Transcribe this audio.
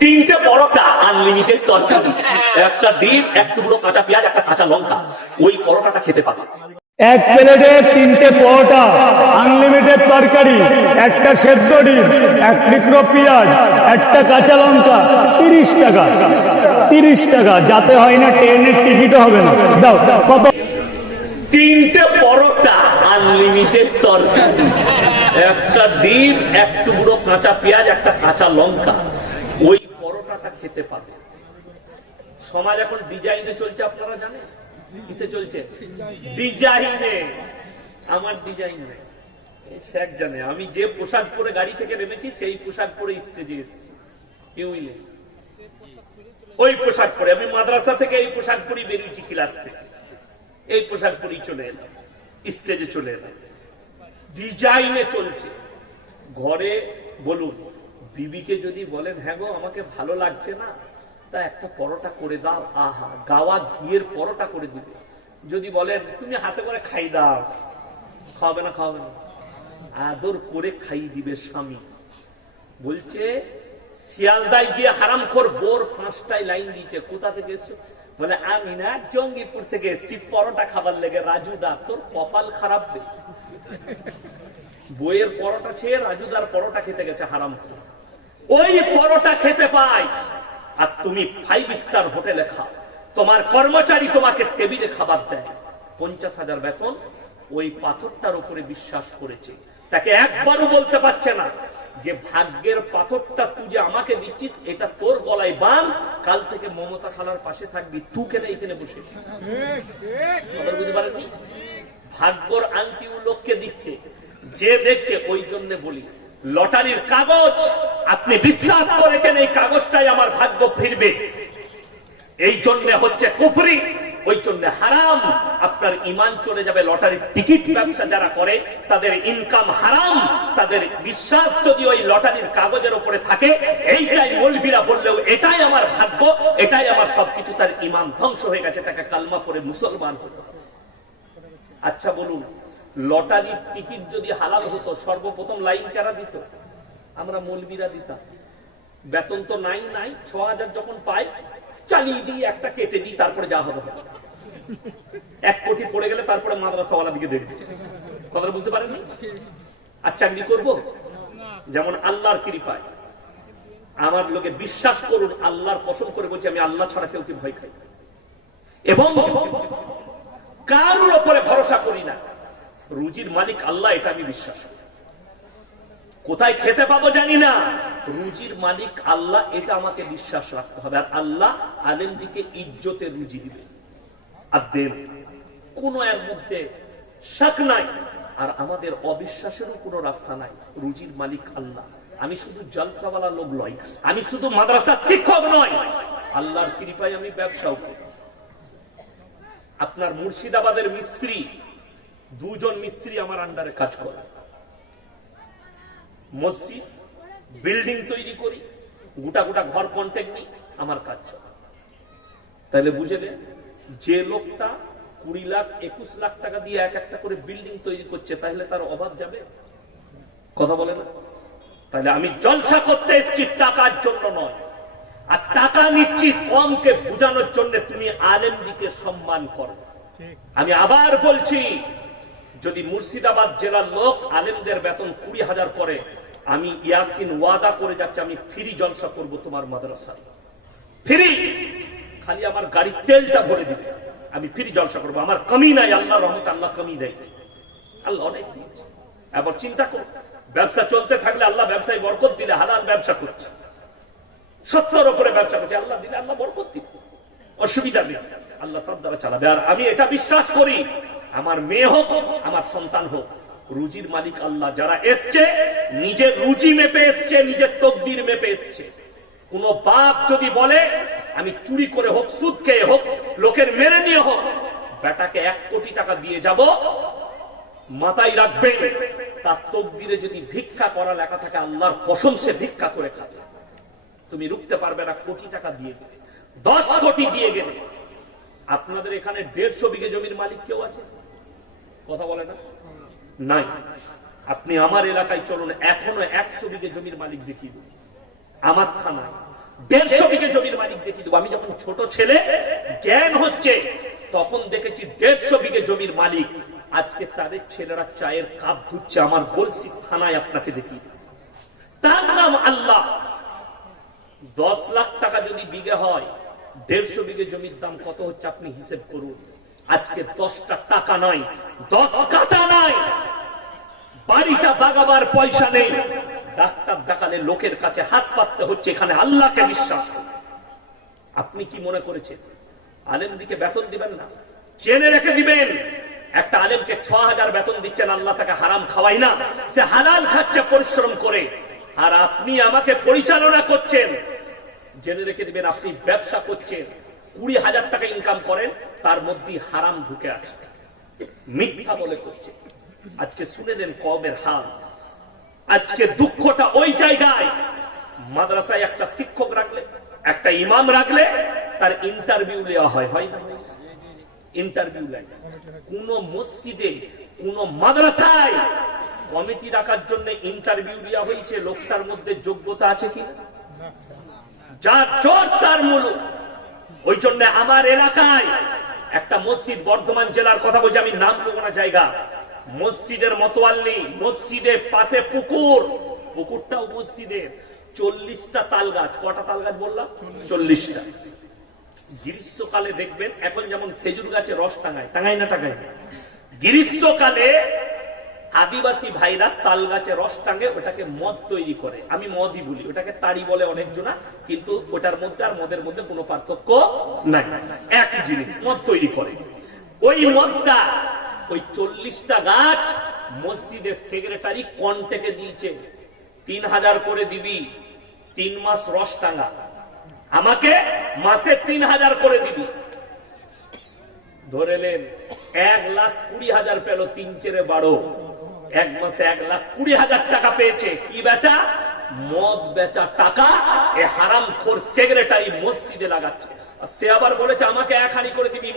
তিনটে পরোটা আনলিমিটেড তরকারি। একটা ডিম এক টুকরো কাঁচা পেঁয়াজ একটা কাঁচা লঙ্কা। ওই পরোটাটা খেতে পাবে। এক প্লেটে তিনটে পরোটা আনলিমিটেড তরকারি একটা সেদ্ধ ডিম এক টুকরো পেঁয়াজ একটা কাঁচা লঙ্কা তিরিশ টাকা। তিরিশ টাকা যাতে হয় না ট্রেনের টিকিটও হবে না। দাও কত? তিনটে পরোটা আনলিমিটেড তরকারি। একটা ডিম এক টুকরো কাঁচা পেঁয়াজ একটা কাঁচা লঙ্কা। পরোটাটা খেতে পাবে। সমাজ এখন ডিজাইনে চলছে, আপনারা জানেন? কিসে চলছে? ডিজাইনে। আমার ডিজাইন নেই। শেখ জানে, আমি যে পোশাক পরে গাড়ি থেকে নেমেছি, সেই পোশাক পরে স্টেজে এসেছি। কি ওই পোশাক পরে, আমি মাদ্রাসা থেকে এই পোশাক পরেই বেরিয়েছি ক্লাস থেকে। এই পোশাক পরেই চলে এলাম। স্টেজে চলে এলাম। ডিজাইনে চলছে। ঘরে বলুন বিবিকে যদি বলেন হ্যাঁ গো, আমাকে ভালো লাগছে না। তা একটা পরোটা করে দাও। আহা, গাওয়া ঘিয়ের পরোটা করে দিবে। যদি বলেন, তুমি হাতে করে খাই দাও। খাওয়াবে না খাওয়াবে না। আদর করে খাই দিবে স্বামী। বলছে, শিয়ালদায় গিয়ে হারামখোর বোর পাঁচটায় লাইন দিয়েছে। কোথা থেকে এসছো? বলে, আমি না, জঙ্গিপুর থেকে এসছি। পরোটা খাবার লেগে। রাজু দা, তোর কপাল খারাপ বইয়ের পরোটা ছেয়ে রাজুদার পরোটা খেতে গেছে হারাম ওই পরোটা খেতে পাই। আর তুমি ফাইভ স্টার হোটেলে খাও। তোমার কর্মচারী তোমাকে টেবিলে খাবার দেয়। পঞ্চাশ হাজার বেতন ওই পাথরটার উপরে বিশ্বাস করেছে। তাকে একবারও বলতে পারছে না যে, ভাগ্যের পাথরটা তুই যে আমাকে দিচ্ছিস, এটা তোর গলায় বান। কাল থেকে মমতা খালার পাশে থাকবি। তু কেন এখানে বসে? বুঝতে পারেননি? ভাগ্যর আংটি ও লোককে দিচ্ছে। যে দেখছে, ওই জন্য বলি। লটারির কাগজ, আপনি বিশ্বাস করেছেন এই কাগজটাই আমার ভাগ্য ফিরবে? এই জন্য হচ্ছে কুফরি, ওই জন্য হারাম। আপনার ইমান চলে যাবে লটারির টিকিট ব্যবসা যারা করে, তাদের ইনকাম হারাম। তাদের বিশ্বাস যদি ওই লটারির কাগজের উপরে থাকে, এইটাই মৌলবীরা বললেও এটাই আমার ভাগ্য, এটাই আমার সবকিছু। তার ইমান ধ্বংস হয়ে গেছে, তাকে কালমা পরে মুসলমান হতে আচ্ছা বলুন। লটারির টিকিট যদি হালাল হতো, সর্বপ্রথম লাইন কারা দিত? আমরা মৌলবীরা দিতাম। বেতন তো নাই নাই। ছ হাজার যখন পাই, চালিয়ে দিই একটা কেটে দিই, তারপরে যা হবে। এক কোটি পড়ে গেলে তারপরে মাদ্রাসাওয়ালা দিকে দেখবে। কথা বুঝতে পারেননি? আর চাকরি করব? যেমন আল্লাহর কৃপায়। আমার লোকে বিশ্বাস করুন, আল্লাহর কসম করে বলছি, আমি আল্লাহ ছাড়া কেউ কি ভয় খাই। এবং কারোর ওপরে ভরসা করি না। রুজির মালিক আল্লাহ, এটা আমি বিশ্বাস করি। কোথায় খেতে পাবো জানি না। রুজির মালিক আল্লাহ, এটা আমাকে বিশ্বাস রাখতে হবে। আর আল্লাহ আলেম দিকে ইজ্জতে রুজি দিবে। আর দেব, কোন এর মধ্যে শাক নাই, আর আমাদের অবিশ্বাসেরও কোনো রাস্তা নাই। রুজির মালিক আল্লাহ। আমি শুধু জলসাওয়ালা লোক নয় আমি শুধু মাদ্রাসার শিক্ষক নয় আল্লাহর কৃপায় আমি ব্যবসাও করি। আপনার মুর্শিদাবাদের মিস্ত্রি দুজন মিস্ত্রি আমার আন্ডারে কাজ করে। মসজিদ বিল্ডিং তৈরি করি গোটা গোটা ঘর কন্টেক্ট নেই আমার কাজ চলে। তাহলে বুঝে নে যে লোকটা কুড়ি লাখ একুশ লাখ টাকা দিয়ে এক একটা করে বিল্ডিং তৈরি করছে তাহলে তার অভাব যাবে? কথা বলে না? তাহলে আমি জলসা করতে এসেছি টাকার জন্য নয়। আর টাকা নিচ্ছি কমকে বোঝানোর জন্য তুমি আলেম দিকে সম্মান করো। আমি আবার বলছি যদি মুর্শিদাবাদ জেলার লোক আলেমদের বেতন কুড়ি হাজার করে, আমি ইয়াসিন ওয়াদা করে যাচ্ছি, আমি ফ্রি জলসা করব তোমার মাদ্রাসায়। ফ্রি! খালি আমার গাড়ির তেলটা ভরে দিবে। আমি ফ্রি জলসা করব। আমার কমি নাই আল্লাহ রহমত আল্লাহ কমি দেয়। আল্লাহ অনেক দিয়েছে। এবার চিন্তা করো, ব্যবসা চলতে থাকলে আল্লাহ ব্যবসায় বরকত দিলে হালাল ব্যবসা করছে। সত্যর ওপরে ব্যবসা করছে, আল্লাহ দিলে আল্লাহ বরকত দিবে। অসুবিধা নেই, আল্লাহ তার দ্বারা চালাবে। আর আমি এটা বিশ্বাস করি আমার মেয়ে হোক, আমার সন্তান হোক, রুজির মালিক আল্লাহ যারা এসছে নিজের রুজি মেপে এসছে, নিজের তকদির মেপে এসছে। কোন বাপ যদি বলে, আমি চুরি করে হোক, সুদ খেয়ে হোক, লোকের মেরে নিয়ে হোক, বেটাকে এক কোটি টাকা দিয়ে যাব, মাথায় রাখবে তার তকদিরে যদি ভিক্ষা করা লেখা থাকে, আল্লাহর কসম সে ভিক্ষা করে খাবে। তুমি রুখতে পারবে না, কোটি টাকা দিয়ে গেলে, দশ কোটি দিয়ে গেলে। আপনাদের এখানে দেড়শো বিঘে জমির মালিক কেউ আছে? কথা বলে না? নাই। আপনি আমার এলাকায় চলুন, এখনও একশো বিঘে জমির মালিক দেখিয়ে দিন আমার থানায় দেড়শো বিঘে জমির মালিক দেখিয়ে দেবো। আমি যখন ছোট ছেলে, জ্ঞান হচ্ছে, তখন দেখেছি দেড়শো বিঘে জমির মালিক। আজকে তাদের ছেলেরা চায়ের কাপ ধুচ্ছে, আমার বলছি, থানায় আপনাকে দেখিয়ে তার নাম আল্লাহ। দশ লাখ টাকা যদি বিঘে হয়, দেড়শো বিঘে জমির দাম কত হচ্ছে আপনি হিসেব করুন। আজকে দশটা টাকা নয়, দশ কাটা নয়। বাড়িটা বাগাবার পয়সা নেই। ডাক্তার দেখালে লোকের কাছে হাত পাততে হচ্ছে, এখানে আল্লাহকে বিশ্বাস আপনি কি মনে করেছেন? আলেম দিকে বেতন দিবেন না। চেনে রেখে দিবেন। একটা আলেমকে ছ হাজার বেতন দিচ্ছেন, আল্লাহ তাকে হারাম খাওয়াই না। সে হালাল খাচ্ছে, পরিশ্রম করে। আর আপনি আমাকে পরিচালনা করছেন। জেনে রেখে দিবেন, আপনি ব্যবসা করছেন। কুড়ি হাজার টাকা ইনকাম করেন, তার মধ্যে হারাম ঢুকে আছে। মিথ্যা বলে করছে। আজকে শুনে নেন কমের হাল। আজকে দুঃখটা ওই জায়গায়। মাদ্রাসায় একটা শিক্ষক রাখলে, একটা ইমাম রাখলে, তার ইন্টারভিউ নেওয়া হয় হয় না। ইন্টারভিউ নেয় কোন মসজিদে, কোন মাদ্রাসায় কমিটি রাখার জন্য ইন্টারভিউ নেওয়া হয়েছে, লোকটার মধ্যে যোগ্যতা আছে কি যা চোর তার মূলক। ওই জন্য আমার এলাকায় একটা মসজিদ বর্ধমান জেলার কথা বলছি, আমি নাম নেব না জায়গা। মসজিদের মতোয়াল্লি, মসজিদের পাশে পুকুর। পুকুরটাও মসজিদের। চল্লিশটা তাল গাছ কটা তাল গাছ বললাম? চল্লিশটা। গ্রীষ্মকালে দেখবেন, এখন যেমন খেজুর গাছে রস টাঙায় টাঙায় না টাঙায়? গ্রীষ্মকালে আদিবাসী ভাইরা তাল গাছে রস টাঙে ওটাকে মদ তৈরি করে। আমি মদই বলি, ওটাকে তাড়ি বলে অনেকজনা কিন্তু ওটার মধ্যে আর মদের মধ্যে কোনো পার্থক্য নাই। একই জিনিস, মদ তৈরি করে। ওই মদটা, ওই চল্লিশটা গাছ মসজিদের সেক্রেটারি কন্টেকে দিয়েছে, তিন হাজার করে দিবি, তিন মাস রস টাঙা। আমাকে মাসে তিন হাজার করে দিবি। ধরেলেন এক লাখ কুড়ি হাজার পেল তিন চেরে বারো। এক মাসে এক লাখ কুড়ি হাজার টাকা পেয়েছে। কি বেচা? মদ বেচা টাকা। এ হারাম খোর সেক্রেটারি মসজিদে লাগাচ্ছে। সে আবার বলেছে, আমাকে এক হাড়ি করে দিবি।